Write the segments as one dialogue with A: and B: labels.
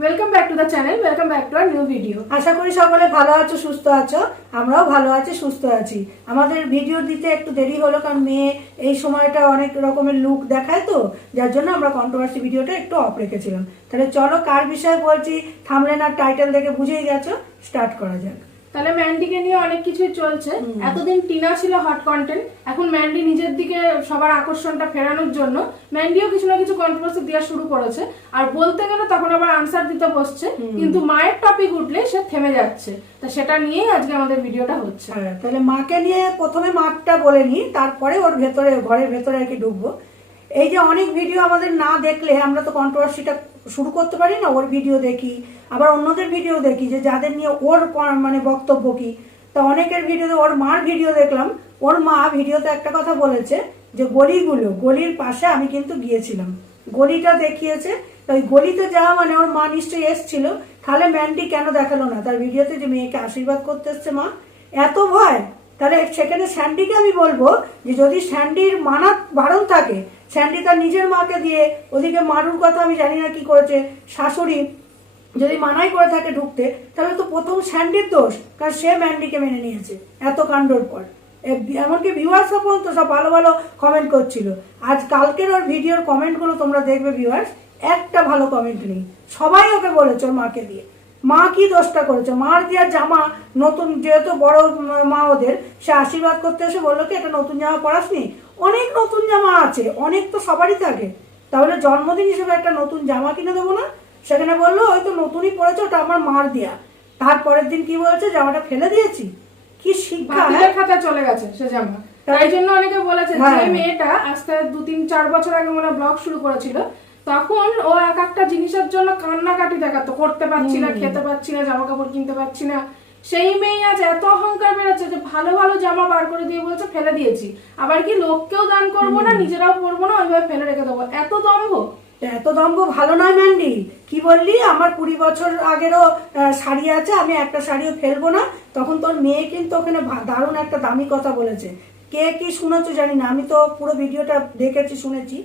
A: Welcome back to the channel welcome back to our new video
B: আশা করি সকলে ভালো আছো, সুস্থ আছো। আমরাও ভালো আছি, সুস্থ আছি। আমাদের ভিডিও দিতে একটু দেরি হলো, কারণ মেয়ে এই সময়টা অনেক রকমের লুক দেখায় তো, যার জন্য আমরা কন্ট্রোভার্সি ভিডিওটা একটু অফ রেখেছিলাম। তাহলে চলো, কার বিষয়ে বলছি? থামলেন আর টাইটেল দেখে বুঝেই গেছো? স্টার্ট করা যাক।
A: তাহলে ম্যান্ডিকে নিয়ে অনেক কিছুই চলছে। এতদিন টিনা ছিল হট কন্টেন্ট এখন ম্যান্ডি নিজের দিকে সবার আকর্ষণটা ফেরানোর জন্য ম্যান্ডিও কিছু না কিছু কন্ট্রোভার্সি দেওয়া শুরু করেছে। আর বলতে গেলে তখন আবার আনসার দিতে বসছে কিন্তু মায়ের টপিক উঠলে সে থেমে যাচ্ছে। তা সেটা নিয়েই আজকে আমাদের ভিডিওটা হচ্ছে।
B: হ্যাঁ তাহলে মাকে নিয়ে প্রথমে মাঠটা বলে নিই তারপরে ওর ভেতরে ঘরের ভেতরে আর কি ঢুকবো। এই যে অনেক ভিডিও আমাদের না দেখলে আমরা তো কন্ট্রোভার্সিটা শুরু করতে পারি না, ওর ভিডিও দেখি। আবার অন্যদের ভিডিও দেখি যে যাদের নিয়ে ওর মানে বক্তব্য কি। তা অনেকের ভিডিওতে ওর মার ভিডিও দেখলাম, ওর মা ভিডিওতে একটা কথা বলেছে যে গলিগুলো, গলির পাশে আমি কিন্তু গিয়েছিলাম। গলিটা দেখিয়েছে, ওই গলিতে যাওয়া মানে ওর মা নিশ্চয়ই এসছিল, তাহলে ম্যান্ডি কেন দেখাল না? তার ভিডিওতে যে মেয়েকে আশীর্বাদ করতে এসছে মা, এত ভয়। তাহলে সেখানে স্যান্ডিকে আমি বলব যে যদি স্যান্ডির মানা বারণ থাকে স্যান্ডি তার নিজের মাকে দিয়ে ওদিকে মারুর কথা আমি জানি না কি করেছে। শাশুড়ি যদি মানাই করে থাকে ঢুকতে, তাহলে তো প্রথম স্যান্ডির দোষ, কারণ সে ম্যান্ডিকে মেনে নিয়েছে। এত কাণ্ডর পর। এমনকি ভিউয়ার্সরা পর্যন্ত সব ভালো ভালো কমেন্ট করছিল। আজ কালকের ওর ভিডিওর কমেন্টগুলো তোমরা দেখবে ভিউয়ার্স একটা ভালো কমেন্ট নেই। সবাই ওকে বলেছে ওর মাকে দিয়ে। মা কি দোষটা করেছে? মার দেওয়ার জামা নতুন, যেহেতু বড় মা ওদের, সে আশীর্বাদ করতে এসে বলল কি একটা নতুন জামা পরাসনি? অনেক নতুন জামা আছে অনেক তো সবারই থাকে। তাহলে জন্মদিন হিসেবে একটা নতুন জামা কিনে দেবো না? সেখানে বলল ওই তো নতুনই পড়েছে ওটা আমার মার দেয়া। তারপরের দিন কি বলছে জামাটা ফেলে দিয়েছি। কি শিক্ষা হ্যাঁ?
A: খাতা চলে গেছে সে জামা। তাই জন্য অনেকে বলেছে
B: হ্যাঁ।
A: যে মেয়েটা আজকে দু তিন চার বছর আগে মনে ব্লগ শুরু করেছিল তখন ও এক একটা জিনিসের জন্য কান্নাকাটি দেখাতো। করতে পারছি না খেতে পারছি না জামা কাপড় কিনতে পারছি না সেই মেয়ে আজ এত অহংকার বেরোচ্ছে যে ভালো ভালো জামা বার করে দিয়ে বলছে ফেলে দিয়েছি। আবার কি লোককেও দান করব না নিজেরাও পরবো না ওইভাবে ফেলে রেখে দেবো? এত দম্ভ।
B: এত দম্ভ ভালো নয় ম্যান্ডি। কি বললি? আমার কুড়ি বছর আগেরও শাড়ি আছে আমি একটা শাড়িও ফেলব না। তখন তোর মেয়ে কিন্তু ওখানে দারুণ একটা দামি কথা বলেছে। কে কি শুনেছো জানি না আমি তো পুরো ভিডিওটা দেখেছি শুনেছি।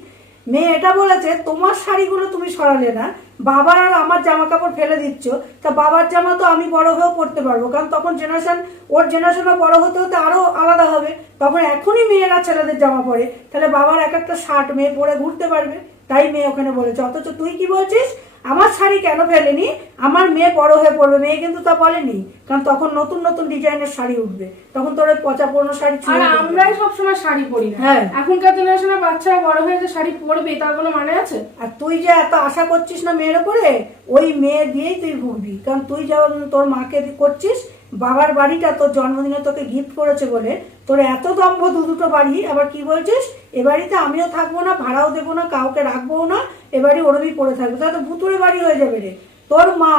B: মেয়ে এটা বলেছে, তোমার শাড়িগুলো তুমি সরালে না, বাবার আর আমার জামা কাপড় ফেলে দিচ্ছ, তা বাবার জামা তো আমি বড় হয়েও পড়তে পারব। কারণ তখন জেনারেশন ওর জেনারেশনও বড় হতে হতে আরও আলাদা হবে। তখন এখনই মেয়েরা ছেলেদের জামা পরে, তাহলে বাবার এক একটা শার্ট মেয়ে পরে ঘুরতে পারবে, তাই মেয়ে ওখানে বলেছে। অথচ তুই কি বলছিস? আমার শাড়ি কেন ফেলেনি? আমার মেয়ে বড় হয়ে পড়বে মেয়ে কিন্তু তা বলেনি। কারণ তখন নতুন নতুন ডিজাইনের শাড়ি উঠবে। তখন তোর পচা পুরনো শাড়ি
A: আর আমরাই সবসময় শাড়ি পরি না।
B: হ্যাঁ।
A: এখনকার জেনারেশনের বাচ্চারা বড় হয়ে যে শাড়ি পরবে তার কোনো মানে আছে?
B: আর তুই যে এত আশা করছিস না মেয়ের উপরে ওই মেয়ে দিয়েই তুই ভুগবি কারণ তুই যেমন তোর মাকে করছিস বাবার বাড়িটা তোর জন্মদিনে তোকে গিফট করেছে বলে তোর এত দম্ভ দু দুটো বাড়ি আবার কি বলছিস? এ বাড়িতে আমিও থাকব না, ভাড়াও দেবো না, কাউকে রাখব না, এ বাড়ি ওরমই পড়ে থাকবে। তাহলে ভুতুরে বাড়ি হয়ে যাবে রে। তোর মা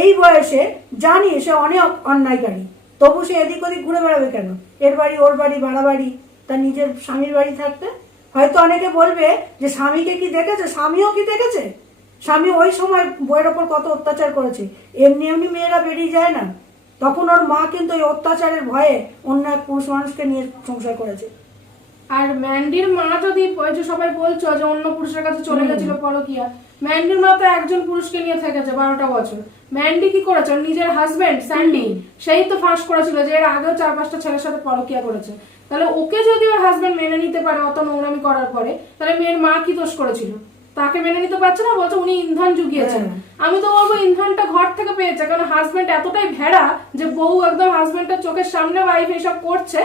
B: এই বয়সে জানি সে অনেক অন্যায়কারী তবু সে এদিক ওদিক ঘুরে বেড়াবে কেন? এর বাড়ি, ওর বাড়ি, ভাড়া বাড়ি তার নিজের স্বামীর বাড়ি থাকতে হয়তো অনেকে বলবে যে, স্বামীকে কি দেখেছে? স্বামীও কি দেখেছে? স্বামী ওই সময় বইয়ের ওপর কত অত্যাচার করেছে। এমনি এমনি মেয়েরা বেরিয়ে যায় না। তখন ওর মা কিন্তু ওই অত্যাচারের ভয়ে অন্য এক পুরুষ মানুষকে নিয়ে সংসার করেছে।
A: আর ম্যান্ডির মা যদি সবাই বলছো যে অন্য পুরুষের কাছে চলে গেছিল পরকিয়া ম্যান্ডির মা তো একজন পুরুষকে নিয়ে থেকেছে বারোটা বছর। ম্যান্ডি কি করেছে? নিজের হাজবেন্ড স্যান্ডি সেই তো ফাঁস করেছিল যে এর আগেও চার পাঁচটা ছেলের সাথে পরকিয়া করেছে। তাহলে ওকে যদি ওর হাজবেন্ড মেনে নিতে পারে অত নোংরামি করার পরে তাহলে মেয়ের মা কি দোষ করেছিল? তাকে মেনে নিতে পারছে না বলছে উনি ইন্ধন জুগিয়েছেন।
B: হ্যাঁ।
A: আমি তো বলব ইন্ধনটা ঘর থেকে পেয়েছে কারণ হাজবেন্ড এতটাই ভেড়া যে বউ একদম হাজবেন্ডের চোখের সামনে ওয়াইফ এসব করছে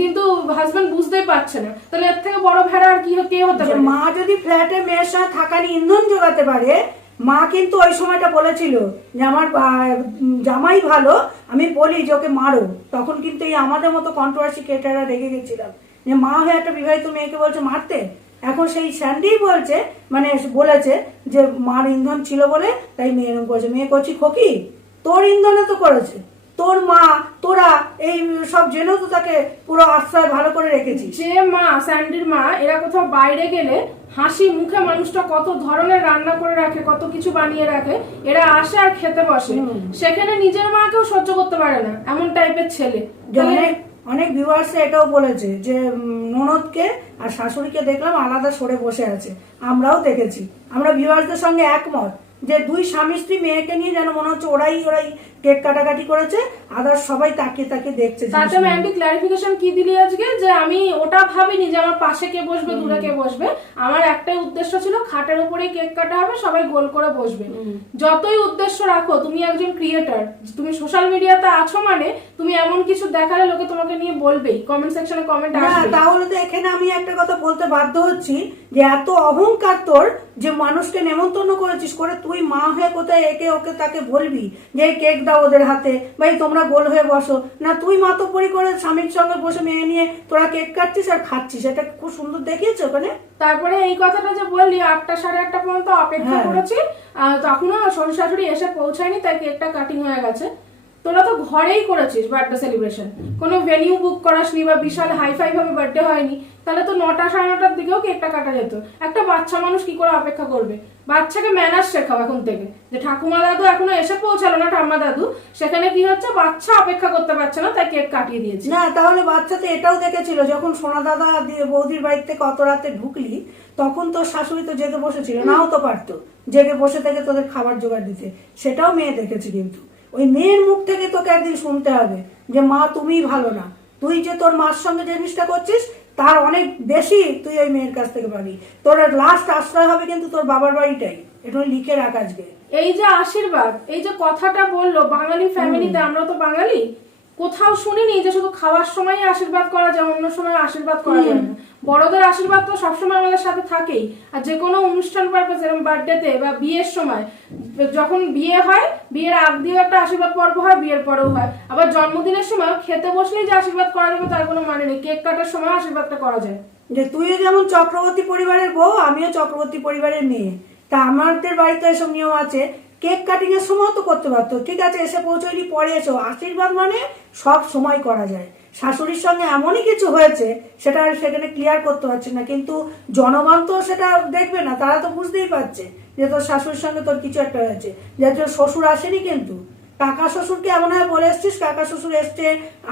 A: কিন্তু হাজবেন্ড বুঝতেই পারছে না। তাহলে এর থেকে বড় ভেড়া আর কি কে হতে পারে?
B: মা যদি ফ্ল্যাটে মেয়ের সঙ্গে থাকার ইন্ধন জোগাতে পারে মা কিন্তু ওই সময়টা বলেছিল যে আমার জামাই ভালো আমি বলি যে ওকে মারো। তখন কিন্তু এই আমাদের মতো কন্ট্রোভার্সি ক্রিয়েটাররা রেগে গেছিলাম। যে মা হয়ে একটা বিবাহিত মেয়েকে বলছে মারতে? এখন সেই স্যান্ডি বলছে মানে বলেছে যে মার ইন্ধন ছিল বলে তাই মেয়ে এরকম করেছে। মেয়ে করছি খোকি? তোর ইন্ধনে তো করেছে। তোর মা তোরা এই সব জেনেও তো তাকে পুরো আশ্রয় ভালো করে রেখেছিস।
A: যে মা স্যান্ডির মা এরা কোথাও বাইরে গেলে হাসি মুখে মানুষটা কত ধরনের রান্না করে রাখে কত কিছু বানিয়ে রাখে এরা আসে আর খেতে বসে। সেখানে নিজের মাকেও সহ্য করতে পারে না এমন টাইপের ছেলে।
B: অনেক ভিউয়ার্স এটাও বলেছে যে ননদ ননদকে আর শাশুড়িকে দেখলাম আলাদা সরে বসে আছে। আমরাও দেখেছি। আমরা ভিউয়ার্সদের সঙ্গে একমত যে, দুই স্বামী স্ত্রী মেয়েকে নিয়ে যেন মনে হচ্ছে ওরাই ওরাই কেক কাটাকাটি করেছে আদার সবাই তাকিয়ে তাকিয়ে দেখছে
A: তাতে। ম্যান্ডি ক্লারিফিকেশন কি দিলি আজকে? যে আমি ওটা ভাবিনি যে আমার পাশে কে বসবে দূরে কে বসবে। আমার একটাই উদ্দেশ্য ছিল খাটের উপরে কেক কাটা হবে সবাই গোল করে বসবে। যতই উদ্দেশ্য রাখো তুমি একজন ক্রিয়েটার তুমি সোশ্যাল মিডিয়াতে আছো মানে তুমি এমন কিছু দেখালে লোকে তোমাকে নিয়ে বলবেই। কমেন্ট সেকশনে কমেন্ট আসবে
B: তাহলে তো এখানে আমি একটা কথা বলতে বাধ্য হচ্ছি যে এত অহংকার তোর যে মানুষকে নেমন্তন্ন করেছিস করে তুই মা হয়ে কোথায় একে ওকে তাকে বলবি যে কেক দাও ওদের হাতে। ভাই তোমরা গোল হয়ে বসো। না তুই মাতব্বরি করে স্বামীর সঙ্গে বসে মেয়ে নিয়ে তোরা কেক কাটছিস আর খাচ্ছিস। এটা খুব সুন্দর দেখিয়েছো ওখানে?
A: তারপরে এই কথাটা যে বললি আটটা সাড়ে আটটা পর্যন্ত অপেক্ষা
B: হ্যাঁ।
A: করেছি। তখনও শ্বশুর শাশুড়ি এসে পৌঁছায়নি তাই কেকটা কাটিং হয়ে গেছে। তোরা তো ঘরেই করেছিস বার্থডে সেলিব্রেশন কোনো ভেনিউ বুক করাসনি বা বিশাল হাই হাইফাই ভাবে বার্থডে হয়নি, তাহলে তো নটা সাড়ে নটার দিকেও কেকটা কাটা যেত। একটা বাচ্চা মানুষ কি করে অপেক্ষা করবে? বাচ্চাকে ম্যানার্স শেখাও এখন থেকে। যে ঠাকুমা দাদু এখনও এসে পৌঁছালো না, ঠাম্মা দাদু, সেখানে কি হচ্ছে? বাচ্চা অপেক্ষা করতে পারছে না, তাই কেক কাটিয়ে দিয়েছে।
B: না, তাহলে বাচ্চা তো এটাও দেখেছিল, যখন সোনা দাদা বৌদির বাড়ি থেকে অত রাতে ঢুকলি, তখন তোর শাশুড়ি তো জেগে বসেছিল। নাও তো পারতো, জেগে বসে থেকে তোদের খাবার জোগাড় দিতে। সেটাও মেয়ে দেখেছে কিন্তু। ওই মেয়ের মুখ থেকে তোকে একদিন শুনতে হবে যে মা তুমিই ভালো না। তুই যে তোর মার সঙ্গে যে জিনিসটা করছিস তার অনেক বেশি তুই ওই মেয়ের কাছ থেকে পাবি। তোর লাস্ট আশ্রয় হবে কিন্তু তোর বাবার বাড়িটাই। এটা লিখে রাখ আজকে।
A: এই যে আশীর্বাদ এই যে কথাটা বলল বাঙালি ফ্যামিলিতে আমরা তো বাঙালি। কোথাও শুনিনি যে শুধু খাওয়ার সময় আশীর্বাদ করা যায় অন্য সময় আশীর্বাদ করা যায় না। বড়দের আশীর্বাদ তো সবসময় আমাদের সাথে থাকেই। আর যে কোনো অনুষ্ঠান পারপাস এরকম বার্থডেতে বা বিয়ের সময়, যখন বিয়ে হয়, বিয়ের আগ দিয়েও একটা আশীর্বাদ পর্ব হয়, বিয়ের পরেও হয়। আবার জন্মদিনের সময় খেতে বসলেই যে আশীর্বাদ করা যাবে তার কোনো মানে নেই। কেক কাটার সময় আশীর্বাদটা করা যায়।
B: যে তুইও যেমন চক্রবর্তী পরিবারের বউ, আমিও চক্রবর্তী পরিবারের মেয়ে। তা আমাদের বাড়িতে এসব নিয়ম আছে। কেক কাটিং এর সময় তো করতে পারতো। ঠিক আছে, এসে পৌঁছয়নি পরে এসো। আশীর্বাদ মানে সব সময় করা যায়। শাশুড়ির সঙ্গে এমনই কিছু হয়েছে, সেটা সেখানে ক্লিয়ার করতে পারছে না। কিন্তু জনগণ তো সেটা দেখবে না, তারা তো বুঝতেই পারছে যে তোর শাশুড়ির সঙ্গে তোর কিছু একটা হয়েছে। যে তোর শ্বশুর আসেনি কিন্তু। কাকা শ্বশুরকে এমন ভাবে বলে এসছিস, কাকা শ্বশুর এসছে,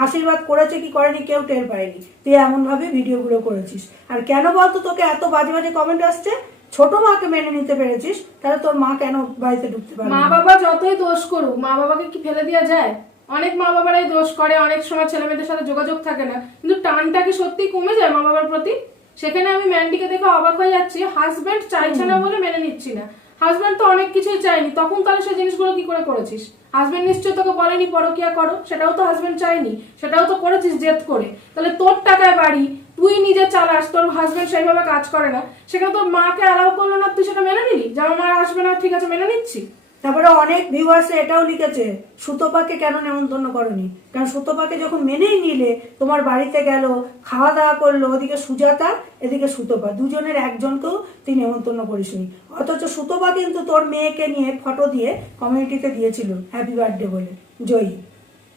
B: আশীর্বাদ করেছে কি করেনি কেউ টের পায়নি। তুই এমন ভাবে ভিডিওগুলো করেছিস। আর কেন বলতো তোকে এত বাজে বাজে কমেন্ট আসছে? ছোট মাকে মেনে নিতে পেরেছিস, তাহলে তোর মা কেন বাড়িতে ঢুকতে পারবে
A: মা বাবা যতই দোষ করুক, মা বাবাকে কি ফেলে দেওয়া যায়? অনেক মা বাবারাই দোষ করে, অনেক সময় ছেলে মেয়েদের সাথে যোগাযোগ থাকে না। কিন্তু টানটা কি সত্যি কমে যায় মা বাবার প্রতি? সেখানে আমি ম্যান্ডিকে দেখে অবাক হয়ে যাচ্ছি হাজবেন্ড চাইছে না বলে মেনে নিচ্ছি না। হাজবেন্ড তো অনেক কিছুই চাইনি তখন তাহলে সেই জিনিসগুলো কি করে করেছিস? হাজবেন্ড নিশ্চয় তোকে বলেনি পরকিয়া করো, সেটাও তো হাজবেন্ড চাইনি সেটাও তো করেছিস জেদ করে। তাহলে তোর টাকায় বাড়ি, তুই নিজে চালাস, তোর হাজবেন্ড সেইভাবে কাজ করে না। সেখানে তোর মাকে অ্যালাউ করল না, তুই সেটা মেনে নিলি? যে আমার মা আসবে না, ঠিক আছে, মেনে নিচ্ছি।
B: তারপরে অনেক ভিউয়ার্স এটাও লিখেছে, সুতোপাকে কেন নেমন্তন্ন করনি? কারণ সুতোপাকে যখন মেনেই নিলে, তোমার বাড়িতে গেল, খাওয়া দাওয়া করল, ওদিকে সুজাতা, এদিকে সুতোপা। দুজনের একজনকেও তুই নেমন্তন্ন করিসনি অথচ সুতোপা কিন্তু তোর মেয়েকে নিয়ে ফটো দিয়ে কমিউনিটিতে দিয়েছিল। হ্যাপি বার্থডে বলে। জয়ী।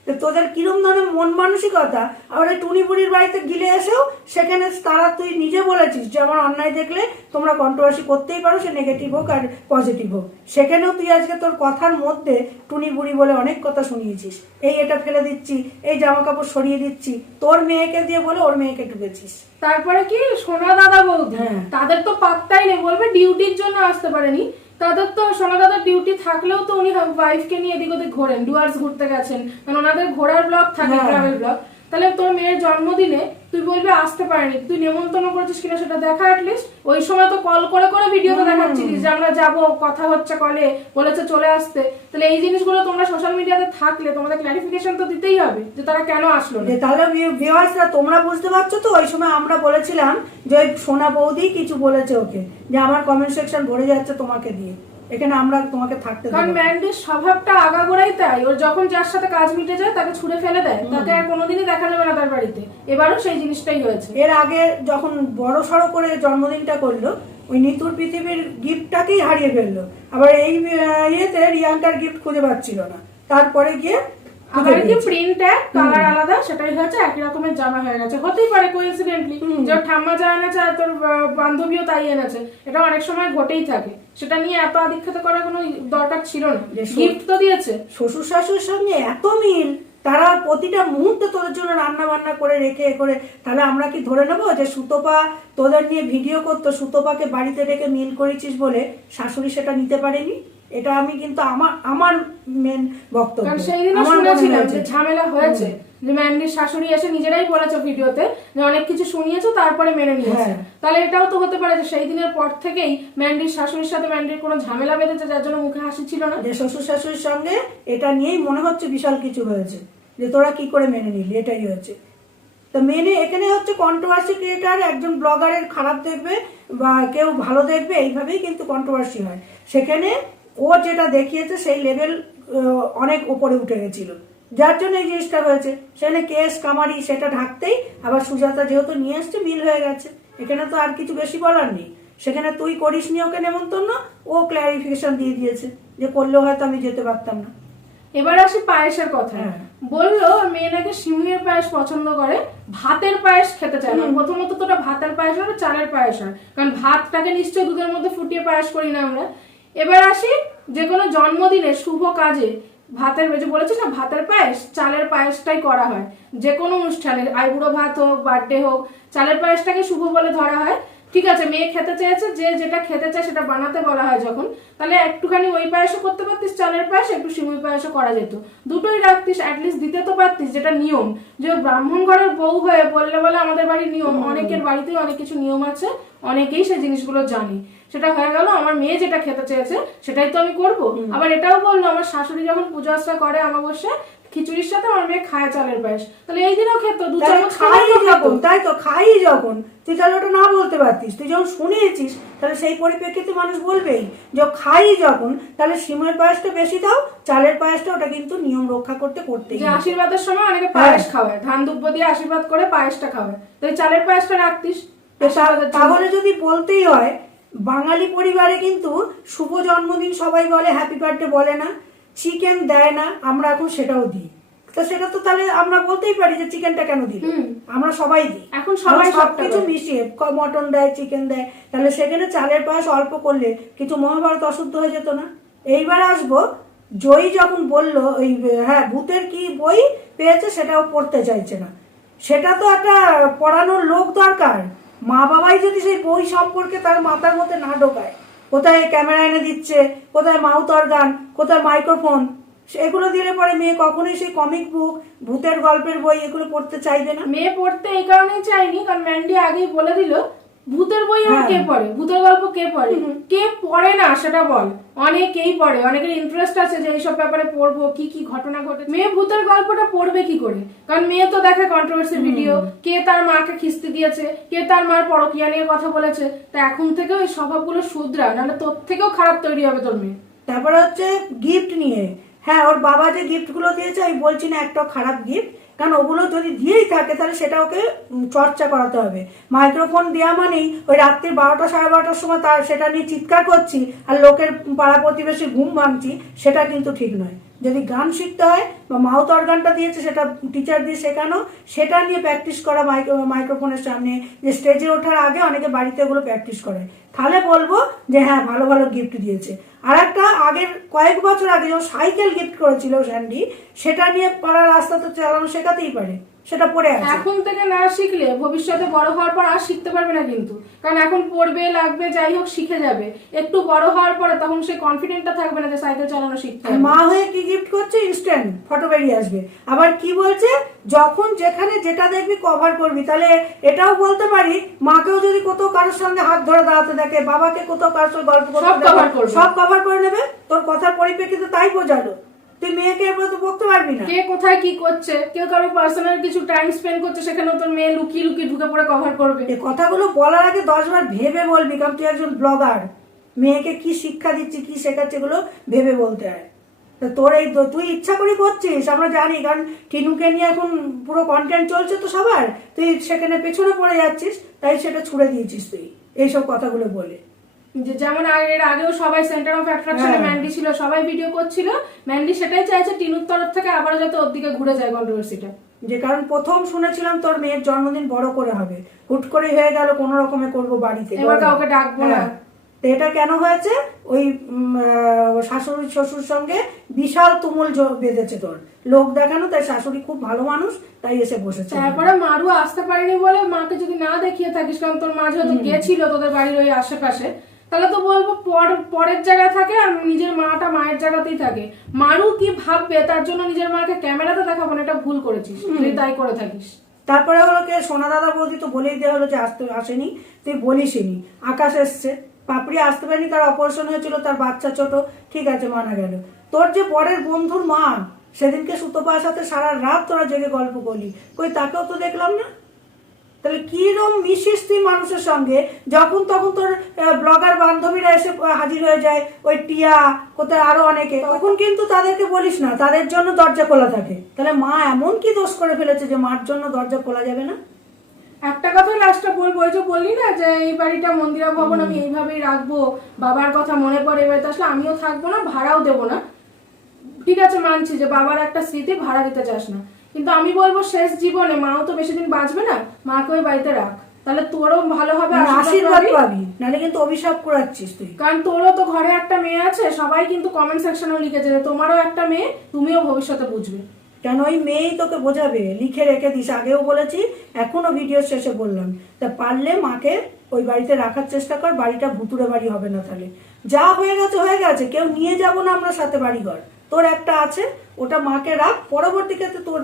B: তো তোদের কিরম ধরনের মন মানসিকতা? আবার এই টুনি বুড়ির বাড়িতে গিলে এসেও সেখানে তারা তুই নিজে বলেছিস যে আমার অন্যায় দেখলে তোমরা কন্ট্রোভার্সি করতেই পারো সে নেগেটিভ হোক আর পজিটিভ হোক। সেখানেও তুই আজকে তোর কথার মধ্যে টুনি বুড়ি বলে অনেক কথা শুনিয়েছিস। এই এটা ফেলে দিচ্ছি এই জামা কাপড় সরিয়ে দিচ্ছি তোর মেয়েকে দিয়ে বলে ওর মেয়েকে ঢুকেছিস।
A: তারপরে কি সোনা দাদা বৌদি
B: হ্যাঁ।
A: তাদের তো পাত্তাই নেই বলবে ডিউটির জন্য আসতে পারেনি। তাদের তো সোনাদাদার ডিউটি থাকলেও তো উনি ওয়াইফকে নিয়ে এদিক ওদিক ঘোরেন ডুয়ার্স ঘুরতে গেছেন মানে ওনাদের ঘোরার ব্লগ থাকে
B: হ্যাঁ।
A: ট্রাভেল ব্লগ তাহলে তোর মেয়ের জন্মদিনে তুই বলবি আসতে পারিনি তুই নেমন্তন্ন করেছিস কিনা সেটা দেখা অ্যাটলিস্ট ওই সময় তো কল করে করে ভিডিওতে দেখাচ্ছিলিস যে আমরা যাব কথা হচ্ছে কলে বলেছে চলে আসতে। তাহলে এই জিনিসগুলো তোমরা সোশ্যাল মিডিয়াতে থাকলে তোমাদের ক্লারিফিকেশন তো দিতেই হবে যে তারা কেন আসলো
B: তাহলে ভিউয়ার্সরা তোমরা বুঝতে পারছ তো? ওই সময় আমরা বলেছিলাম যে ওই সোনা বৌদি কিছু বলেছে ওকে যে আমার কমেন্ট সেকশন ভরে যাচ্ছে তোমাকে দিয়ে। এখানে আমরা তোমাকে থাকতে
A: কারণ ম্যান্ডের স্বভাবটা আগাগোড়াই তাই। ওর যখন যার সাথে কাজ মিটে যায় তাকে ছুড়ে ফেলে দেয়। তাকে আর কোনোদিনই দেখা যাবে না তার বাড়িতে। এবারও সেই জিনিসটাই হয়েছে।
B: এর আগে যখন বড় সড়ো করে জন্মদিনটা করল ওই নিতুর পৃথিবীর গিফটটাকেই হারিয়ে ফেলল। আবার এই ইয়েতে রিয়াঙ্কার গিফট খুঁজে পাচ্ছিল না। তারপরে গিয়ে খুঁজে
A: কি
B: পেয়েছে।
A: কালার আলাদা সেটাই হয়েছে একই রকমের জামা হয়ে গেছে। হতেই পারে কোইন্সিডেন্টলি যে ঠাম্মা যা এনেছে আর তোর বান্ধবীও তাই এনেছে। এটা অনেক সময় ঘটেই থাকে। সেটা নিয়ে এত আদিক্ষেত করার কোনো দরকার ছিল না। গিফট তো দিয়েছে।
B: শ্বশুর শাশুড়ির সঙ্গে এত মিল তারা প্রতিটা মুহূর্তে তোদের জন্য রান্না বান্না করে রেখে করে তাহলে আমরা কি ধরে নেব যে সুতোপা তোদের নিয়ে ভিডিও করতো সুতোপাকে বাড়িতে রেখে মিল করেছিস বলে শাশুড়ি সেটা নিতে পারেনি? এটা আমি কিন্তু আমার আমার মেন বক্তব্য।
A: কারণ সেই দিনও শুনেছিলাম যে ঝামেলা হয়েছে। যে ম্যান্ডির শাশুড়ি এসে নিজেরাই বলেছে ভিডিওতে যে অনেক কিছু শুনিয়েছো তারপরে মেনে নিয়েছে।
B: হ্যাঁ।
A: তাহলে এটাও তো হতে পারে যে সেই দিনের পর থেকেই ম্যান্ডির শাশুড়ির সাথে ম্যান্ডির কোনো ঝামেলা বেঁধেছে যার জন্য মুখে হাসি ছিল না।
B: যে শ্বশুর শাশুড়ির সঙ্গে এটা নিয়েই মনে হচ্ছে বিশাল কিছু হয়েছে। যে তোরা কি করে মেনে নিলি? এটাই হয়েছে। তো মেনে এখানে হচ্ছে কন্ট্রোভার্সি ক্রিয়েটার একজন ব্লগারের খারাপ দেখবে বা কেউ ভালো দেখবে এইভাবেই কিন্তু কন্ট্রোভার্সি হয়। সেখানে ও যেটা দেখিয়েছে সেই লেভেল অনেক উপরে উঠে গেছিল। যার জন্য এই জিনিসটা হয়েছে। সেখানে কেস কামারি সেটা ঢাকতেই আবার সুজাতা যেহেতু নিয়ে আসছে মিল হয়ে গেছে। এখানে তো আর কিছু বেশি বলার নেই। সেখানে তুই করিস নি ওকে নেমন্তন্ন ও ক্ল্যারিফিকেশন দিয়ে দিয়েছে যে করলেও হয়তো আমি যেতে পারতাম না।
A: এবার আসি পায়েসের কথা
B: হ্যাঁ।
A: বলল মেয়ে নাকি সিমুইয়ের পায়েস পছন্দ করে ভাতের পায়েস খেতে চায় না। প্রথমত তো ওটা ভাতের পায়েস হয় চালের পায়েস হয়। কারণ ভাতটাকে নিশ্চয়ই দুধের মধ্যে ফুটিয়ে পায়েস করি না আমরা। এবার আসি যে কোনো জন্মদিনে শুভ কাজে। ভাতের যে বলেছিস না ভাতের পায়েস চালের পায়েসটাই করা হয়। যে কোনো অনুষ্ঠানে আইবুড়ো ভাত হোক বার্থডে হোক চালের পায়েসটাকে শুভ বলে ধরা হয়। ঠিক আছে মেয়ে খেতে চেয়েছে যে যেটা খেতে চায় সেটা বানাতে বলা হয় যখন। তাহলে একটুখানি ওই পায়েসও করতে পারতিস চালের পায়েস একটু সিমুই পায়েসও করা যেত। দুটোই রাখতিস অ্যাটলিস্ট দিতে তো পারতিস যেটা নিয়ম। যে ব্রাহ্মণ ঘরের বউ হয়ে বললে বলে আমাদের বাড়ির নিয়ম অনেকের বাড়িতেই অনেক কিছু নিয়ম আছে অনেকেই সেই জিনিসগুলো জানি। সেটা হয়ে গেল আমার মেয়ে যেটা খেতে চেয়েছে সেটাই তো আমি করব। আবার এটাও বলল আমার শাশুড়ি যখন পুজো আশ্রা করে আমার আমাবস্যা খিচুড়ির সাথে আমার মেয়ে খায় চালের পায়েস। তাহলে এই দিনও খেতো দু চামচ
B: খাই যখন তাই তো খাই যখন। তুই তাহলে ওটা না বলতে পারতিস তুই যখন শুনিয়েছিস তাহলে সেই পরিপ্রেক্ষিতে মানুষ বলবেই যে খাই যখন তাহলে সিমের পায়েসটা বেশি দাও চালের পায়েসটা ওটা কিন্তু নিয়ম রক্ষা করতে করতে
A: আশীর্বাদের সময় অনেকে
B: হ্যাঁ।
A: পায়েস খাওয়ায় ধান দুব্ব দিয়ে আশীর্বাদ করে পায়েসটা খাওয়ায়। তো এই চালের পায়েসটা রাখতিস।
B: তাহলে যদি বলতেই হয় বাঙালি পরিবারে কিন্তু শুভ জন্মদিন সবাই বলে হ্যাপি বার্থডে বলে না। চিকেন দেয় না আমরা এখন সেটাও দিই। তো সেটা তো তাহলে আমরা বলতেই পারি যে চিকেনটা কেন দিল? আমরা সবাই দিই।
A: এখন সবাই
B: সব
A: সবটা
B: কিছু
A: করে।
B: মিশিয়ে মটন দেয় চিকেন দেয় তাহলে সেখানে চালের পায়েস অল্প করলে কিছু মহাভারত অশুদ্ধ হয়ে যেত না। এইবার আসব জয়ী যখন বলল ওই হ্যাঁ ভূতের কি বই পেয়েছে সেটাও পড়তে চাইছে না। সেটা তো একটা পড়ানোর লোক দরকার। মা বাবাই যদি সেই বই সম্পর্কে তার মাথার মধ্যে না ঢোকায়, কোথায় ক্যামেরা এনে দিচ্ছে, কোথায় মাউথ অর্গান, কোথায় মাইক্রোফোন এগুলো দিলে পরে মেয়ে কখনোই সেই কমিক বুক ভূতের গল্পের বই এগুলো পড়তে চাইবে না?
A: মেয়ে পড়তে এই কারণেই চাইনি কারণ ম্যান্ডি আগেই বলে দিল ভূতের বই আর
B: হ্যাঁ।
A: কে পড়ে? ভূতের গল্প কে পড়ে? কে পড়ে না? সেটা বল। অনেকেই পড়ে। অনেকের ইন্টারেস্ট আছে যে এইসব ব্যাপারে পড়ব কি কি ঘটনা ঘটে মেয়ে ভূতের গল্পটা পড়বে কি করে? কারণ মেয়ে তো দেখে কন্ট্রোভার্সি ভিডিও কে তার মাকে খিস্তি দিয়েছে? কে তার মার পরকিয়া নিয়ে কথা বলেছে? তা এখন থেকে ওই স্বভাবগুলো শুধরা নাহলে তোর থেকেও খারাপ তৈরি হবে তোর মেয়ে।
B: তারপরে হচ্ছে গিফট নিয়ে। হ্যাঁ ওর বাবা যে গিফটগুলো দিয়েছে, আমি বলছি না একটা খারাপ গিফট কারণ ওগুলো যদি দিয়েই থাকে, তাহলে সেটা ওকে চর্চা করাতে হবে। মাইক্রোফোন দেওয়া মানেই ওই রাত্রি বারোটা সাড়ে বারোটার সময় তার, সেটা নিয়ে চিৎকার করছি, আর লোকের পাড়া প্রতিবেশী ঘুম ভাঙছি, সেটা কিন্তু ঠিক নয়। যদি গান শিখতে হয় বা মাউথ অর্গানটা দিয়েছে সেটা টিচার দিয়ে শেখানো, সেটা নিয়ে প্র্যাকটিস করা মাইক্রো মাইক্রোফোনের সামনে। যে স্টেজে ওঠার আগে অনেকে বাড়িতে ওগুলো প্র্যাকটিস করে। তাহলে বলব যে হ্যাঁ ভালো ভালো গিফট দিয়েছে। আর একটা আগের কয়েক বছর আগে যখন সাইকেল গিফট করেছিল স্যান্ডি সেটা নিয়ে পাড়ার রাস্তাতে চালানো শেখাতেই পারে। সেটা পড়ে আছে।
A: এখন থেকে না শিখলে ভবিষ্যতে বড় হওয়ার পর আর শিখতে পারবে না কিন্তু। কারণ এখন পড়বে লাগবে যাই হোক শিখে যাবে। একটু বড় হওয়ার পরে তখন সে কনফিডেন্টটা থাকবে না যে সাইকেল চালানো শিখতে
B: মা হয়ে কি গিফট করছে? ইনস্ট্যান্ট ফটো বেরিয়ে আসবে। আবার কি বলছে? যখন যেখানে যেটা দেখবি কভার করবি। তাহলে এটাও বলতে পারি মাকেও যদি কোথাও কারোর সঙ্গে হাত ধরে দাঁড়াতে দেখে বাবাকে কোথাও কারোর সঙ্গে গল্প করতে
A: সব করবে।
B: সব কভার করে নেবে। তোর কথার পরিপ্রেক্ষিতে তাই বোঝালো। তুই মেয়েকে এবার তো বকতে পারবি না।
A: কে কোথায় কি করছে? কেউ কারও পার্সোনাল কিছু টাইম স্পেন্ড করছে সেখানে তোর মেয়ে লুকিয়ে লুকিয়ে ঢুকে পড়ে কভার করবে।
B: এই কথাগুলো বলার আগে দশবার ভেবে বলবি কারণ তুই একজন ব্লগার মেয়েকে কি শিক্ষা দিচ্ছি কি শেখাচ্ছে এগুলো ভেবে বলতে হয়। তা তোর এই তুই ইচ্ছা করে করছিস আমরা জানি কারণ টিনুকে নিয়ে এখন পুরো কন্টেন্ট চলছে তো সবার। তুই সেখানে পেছনে পড়ে যাচ্ছিস তাই সেটা ছুড়ে দিয়েছিস তুই এইসব কথাগুলো বলে।
A: যে যেমন এর আগেও সবাই সেন্টার অফ অ্যাট্রাকশনে। ম্যান্ডি ছিল সবাই ভিডিও করছিল। ম্যান্ডি সেটাই চাইছে টিনুর তরফ থেকে আবার যাতে ওর দিকে ঘুরে যায় কন্ট্রোভার্সিটা
B: যে কারণ প্রথম শুনেছিলাম তোর মেয়ের জন্মদিন বড় করে হবে। হুট করে হয়ে গেল কোনো রকমে করব বাড়িতে।
A: এবার কাউকে ডাকবো না।
B: হ্যাঁ। তো এটা কেন হয়েছে? ওই শাশুড়ি শ্বশুর সঙ্গে বিশাল তুমুল বেঁধেছে তোর। লোক দেখানো তাই শাশুড়ি খুব ভালো মানুষ তাই এসে বসেছে।
A: তারপরে মারু আসতে পারেনি বলে মাকে যদি না দেখিয়ে থাকিস কারণ তোর মা যেহেতু গেছিল তোদের বাড়ির ওই আশেপাশে। তাহলে তো বলব পর পরের জায়গায় থাকে আর নিজের মাটা মায়ের জায়গাতেই থাকে। মারু কি ভাববে তার জন্য নিজের মাকে ক্যামেরাতে দেখাবো না এটা ভুল করেছিস। তুই তাই করে থাকিস।
B: তারপরে হলো কে সোনা দাদা বৌদি তো বলেই দেওয়া হলো যে আসতে আসেনি তুই বলিসনি আকাশ এসছে। পাপড়ি আসতে পারেনি তার অপারেশন হয়েছিল তার বাচ্চা ছোট। ঠিক আছে মানা গেল। তোর যে পরের বন্ধুর মা সেদিনকে সুতোপার সাথে সারা রাত তোরা জেগে গল্প করলি। কই তাকেও তো দেখলাম না? তাহলে কিরম মিশিস তুই মানুষের সঙ্গে যখন তখন তোর ব্লগার বান্ধবীরা এসে হাজির হয়ে যায় ওই টিয়া কোথায় আরও অনেকে তখন কিন্তু তাদেরকে বলিস না তাদের জন্য দরজা খোলা থাকে। তাহলে মা এমন কি দোষ করে ফেলেছে যে মার জন্য দরজা খোলা যাবে না?
A: একটা কথা লাস্টটা বলব ওই যে বললি না যে এই বাড়িটা মন্দিরা ভবন আমি এইভাবেই রাখব বাবার কথা মনে পড়ে এবার তো আসলে আমিও থাকব না ভাড়াও দেবো না। ঠিক আছে মানছি যে বাবার একটা স্মৃতি ভাড়া দিতে চাস না। কিন্তু আমি বলব শেষ জীবনে মাও তো বেশি দিন বাঁচবে না মাকে ওই বাড়িতে রাখ। তাহলে তোরও ভালো হবে আশীর্বাদ পাবি।
B: পাবি নাহলে কিন্তু অভিশাপ করাচ্ছিস তুই।
A: কারণ তোরও তো ঘরে একটা মেয়ে আছে সবাই কিন্তু কমেন্ট সেকশনেও লিখেছে যে তোমারও একটা মেয়ে তুমিও ভবিষ্যতে বুঝবে।
B: কেন ওই মেয়েই তোকে বোঝাবে? লিখে রেখে দিস আগেও বলেছি এখনও ভিডিও শেষে বললাম। তা পারলে মাকে ওই বাড়িতে রাখার চেষ্টা কর বাড়িটা ভুতুরে বাড়ি হবে না তাহলে। যা হয়ে গেছে হয়ে গেছে কেউ নিয়ে যাব না আমরা সাথে বাড়ি ঘর তোর একটা আছে ওটা মাকে রাখ পরবর্তী ক্ষেত্রে তোর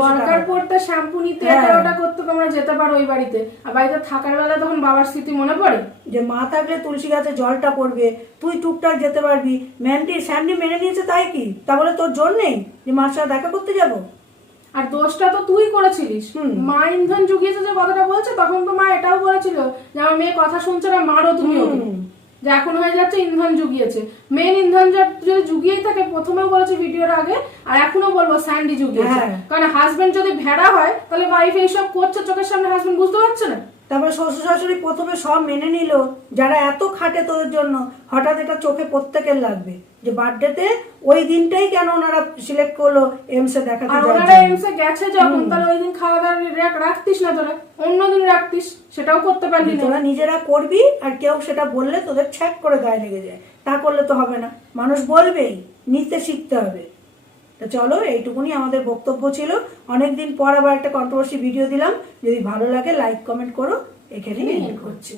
A: দরকার পড়তে শ্যাম্পু নিতে
B: হ্যাঁ।
A: এটা ওটা করতে তোমরা যেতে পারো ওই বাড়িতে। আর বাড়িতে থাকার বেলা তখন বাবার স্মৃতি মনে পড়ে?
B: যে মা থাকলে তুলসী গাছে জলটা পড়বে তুই টুকটাক যেতে পারবি। ম্যান্ডি স্যান্ডি মেনে নিয়েছে তাই কি? তা বলে তোর জোর নেই যে মার সাথে দেখা করতে যাব?
A: আর দোষটা তো তুই করেছিলিস। মা ইন্ধন জুগিয়েছে যে কথাটা বলছে তখন তো মা এটাও বলেছিল যে আমার মেয়ে কথা শুনছে না মারো তুমি। যে এখন হয়ে যাচ্ছে ইন্ধন জুগিয়েছে। মেন ইন্ধন যা- যদি জুগিয়েই থাকে প্রথমেও বলেছি ভিডিওর আগে আর এখনও বলব স্যান্ডি জুগিয়েছে।
B: হ্যাঁ।
A: কারণ হাজবেন্ড যদি ভেড়া হয় তাহলে ওয়াইফ এইসব করছে চোখের সামনে হাজবেন্ড বুঝতে পারছে না?
B: তারপরে শ্বশুর শাশুড়ি প্রথমে সব মেনে নিল যারা এত খাটে তোদের জন্য হঠাৎ এটা চোখে প্রত্যেকের লাগবে। যে বার্থডেতে ওই দিনটাই কেন ওনারা সিলেক্ট করল এমসে দেখাতে
A: আর ওনারা। এমসে গেছে যখন তাহলে ওই দিন খাওয়া দাওয়া রাখ- রাখতিস না তোরা? অন্যদিন রাখতিস সেটাও করতে পারলি না।
B: তোরা নিজেরা করবি আর কেউ সেটা বললে তোদের ছ্যাক করে গায়ে লেগে যায়। তা করলে তো হবে না। মানুষ বলবেই নিতে শিখতে হবে। তো চলো, এইটুকুনি আমাদের বক্তব্য ছিল। অনেকদিন পর আবার একটা কন্ট্রোভার্সি ভিডিও দিলাম। যদি ভালো লাগে লাইক কমেন্ট করো। এখানেই এন্ড করছি।